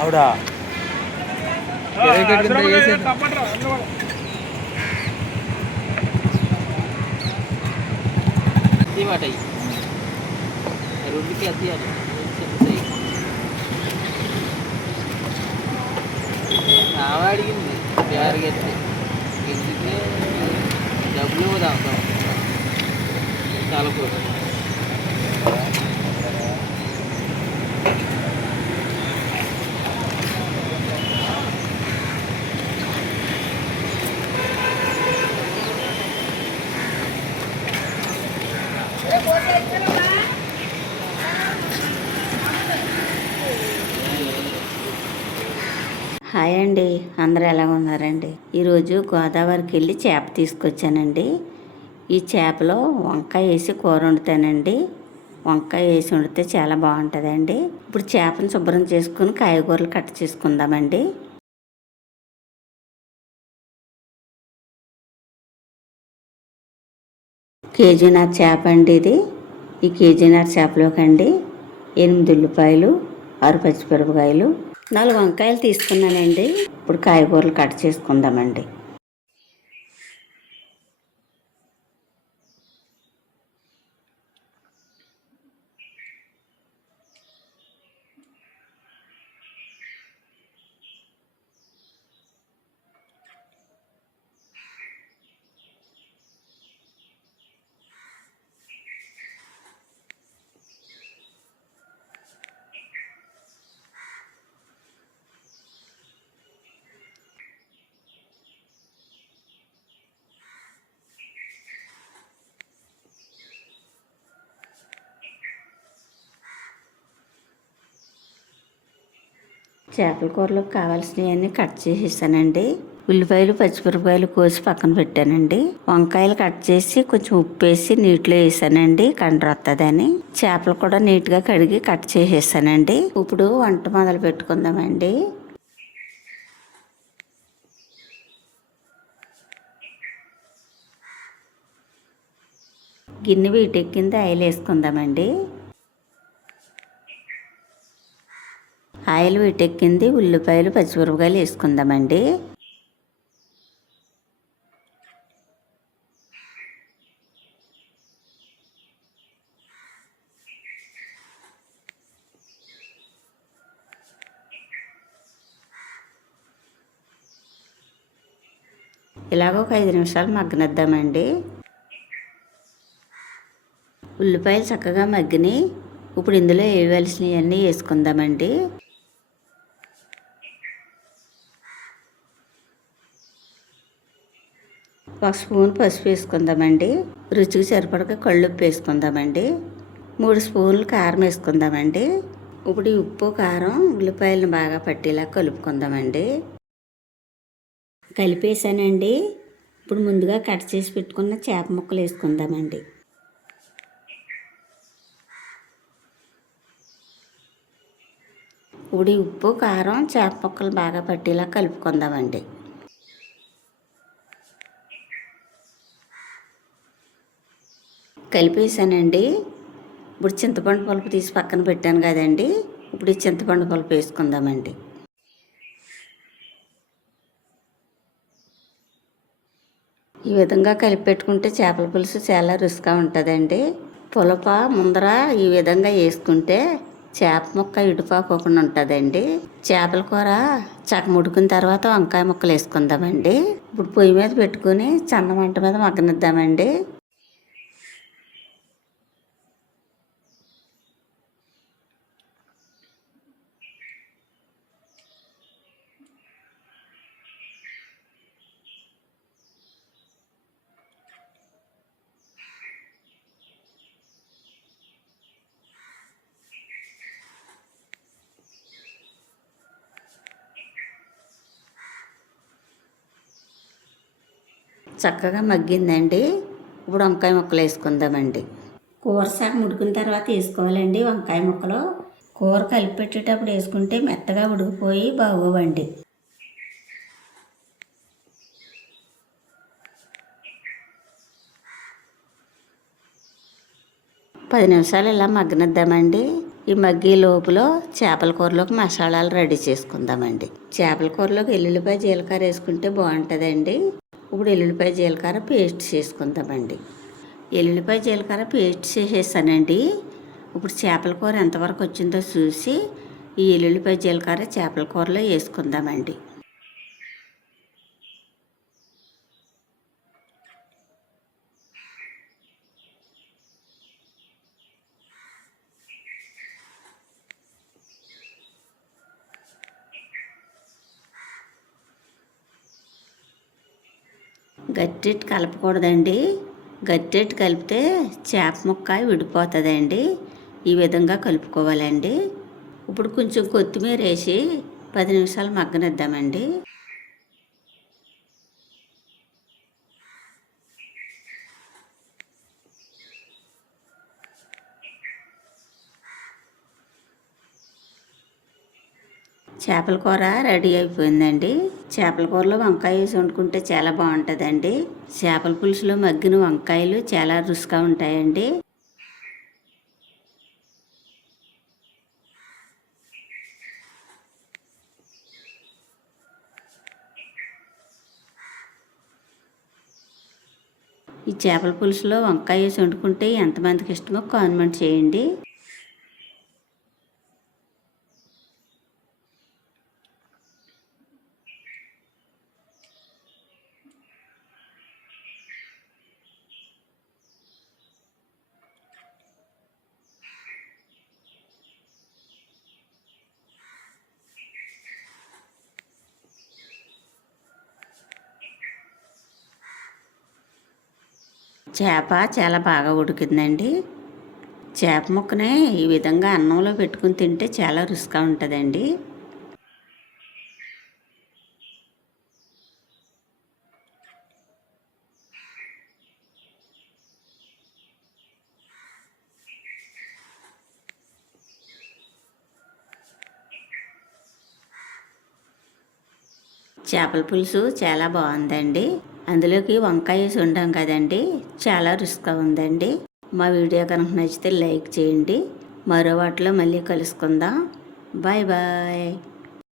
ఆవిడా रोटी आती है అడిగింది బ్యార్గా ఎందుకే డబ్బులు తాగుతాం చాలా కూడా హాయ్ అండి, అందరూ ఎలా ఉన్నారండి? ఈరోజు గోదావరికి వెళ్ళి చేప తీసుకొచ్చానండి. ఈ చేపలో వంకాయ వేసి కూర వండుతానండి. వంకాయ వేసి వండితే చాలా బాగుంటుందండి. ఇప్పుడు చేపను శుభ్రం చేసుకుని కాయగూరలు కట్ చేసుకుందామండి. కేజీన్నర చేప అండి ఇది. ఈ కేజీన్నర చేపలోకి అండి 8 ఉల్లిపాయలు, 6 పచ్చిమిరపకాయలు, 4 వంకాయలు తీసుకున్నానండి. ఇప్పుడు కాయగూరలు కట్ చేసుకుందామండి. చేపల కూరలోకి కావాల్సినవన్నీ కట్ చేసేసానండి. ఉల్లిపాయలు, పచ్చిమిరపకాయలు కోసి పక్కన పెట్టానండి. వంకాయలు కట్ చేసి కొంచెం ఉప్పు వేసి నీటిలో వేసానండి, కండ్ర వస్తుందని. చేపలు కూడా నీట్గా కడిగి కట్ చేసేసానండి. ఇప్పుడు వంట మొదలు పెట్టుకుందామండి. గిన్నె వీటెక్కింది, ఆయిల్ వేసుకుందామండి. ఆయిల్ వీటెక్కింది, ఉల్లిపాయలు, పచ్చిమిరపకాయలు వేసుకుందామండి. ఇలాగ ఒక 5 నిమిషాలు మగ్గనిద్దామండి. ఉల్లిపాయలు చక్కగా మగ్గినాయి. ఇప్పుడు ఇందులో వేయవలసినవన్నీ వేసుకుందామండి. ఒక స్పూన్ పసుపు వేసుకుందామండి. రుచికి సరిపడక కళ్ళుప్పు వేసుకుందామండి. 3 స్పూన్లు కారం వేసుకుందామండి. ఇప్పుడు ఉప్పు కారం ఉల్లిపాయలను బాగా పట్టేలా కలుపుకుందామండి. కలిపేసానండి. ఇప్పుడు ముందుగా కట్ చేసి పెట్టుకున్న చేప ముక్కలు వేసుకుందామండి. ఇప్పుడు ఉప్పు కారం చేప ముక్కలు బాగా పట్టేలా కలుపుకుందామండి. కలిపేసానండి. ఇప్పుడు చింతపండు పులుపు తీసి పక్కన పెట్టాను కదండి. ఇప్పుడు ఈ చింతపండు పులుపు వేసుకుందామండి. ఈ విధంగా కలిపి పెట్టుకుంటే చేపల పులుసు చాలా రుచిగా ఉంటుందండి. పులప ముందర ఈ విధంగా వేసుకుంటే చేప ముక్క ఇడిపోకుండా ఉంటుందండి. చేపల కూర చక్క ముడుకున్న తర్వాత వంకాయ ముక్కలు వేసుకుందామండి. ఇప్పుడు పొయ్యి మీద పెట్టుకుని చన్న మంట మీద మగ్గనిద్దామండి. చక్కగా మగ్గిందండి. ఇప్పుడు వంకాయ ముక్కలు వేసుకుందామండి. కూర సగం ఉడికిన తర్వాత వేసుకోవాలండి వంకాయ ముక్కలు. కూర కలిపి పెట్టేటప్పుడు వేసుకుంటే మెత్తగా ఉడికిపోయి బాగోవండి. 10 నిమిషాలు ఇలా మగ్గనిద్దామండి. ఈ మగ్గి లోపులో చేపల కూరలోకి మసాలాలు రెడీ చేసుకుందామండి. చేపల కూరలోకి ఎల్లుల్లిపాయ జీలకర్ర వేసుకుంటే బాగుంటుందండి. ఇప్పుడు ఎల్లుల్లిపాయ జీలకర్ర పేస్ట్ చేసుకుందామండి. ఎల్లుల్లిపాయ జీలకర్ర పేస్ట్ చేసేసానండి. ఇప్పుడు చేపల కూర ఎంతవరకు వచ్చిందో చూసి ఈ ఎల్లుల్లిపాయ జీలకర్ర చేపల కూరలో వేసుకుందామండి. గట్టెట్టు కలపకూడదండి. గట్టెట్టు కలిపితే చేప ముక్క విడిపోతుందండి. ఈ విధంగా కలుపుకోవాలండి. ఇప్పుడు కొంచెం కొత్తిమీర వేసి 10 నిమిషాలు మగ్గనిద్దామండి. చేపల కూర రెడీ అయిపోయిందండి. చేపల కూరలో వంకాయ వేసి వండుకుంటే చాలా బాగుంటుందండి. చేపల పులుసులో మగ్గిన వంకాయలు చాలా రుచిగా ఉంటాయండి. ఈ చేపల పులుసులో వంకాయ వేసి వండుకుంటే ఎంతమందికి ఇష్టమో కామెంట్ చేయండి. చేప చాలా బాగా ఉడికిందండి. చేప ముక్కనే ఈ విధంగా అన్నంలో పెట్టుకుని తింటే చాలా రుచిగా ఉంటుందండి. చేపల పులుసు చాలా బాగుందండి. అందులోకి వంకాయ వేసి వండాం కదండి, చాలా రుచిగా ఉందండి. మా వీడియో కనుక నచ్చితే లైక్ చేయండి. మరో వాటిలో మళ్ళీ కలుసుకుందాం. Bye bye.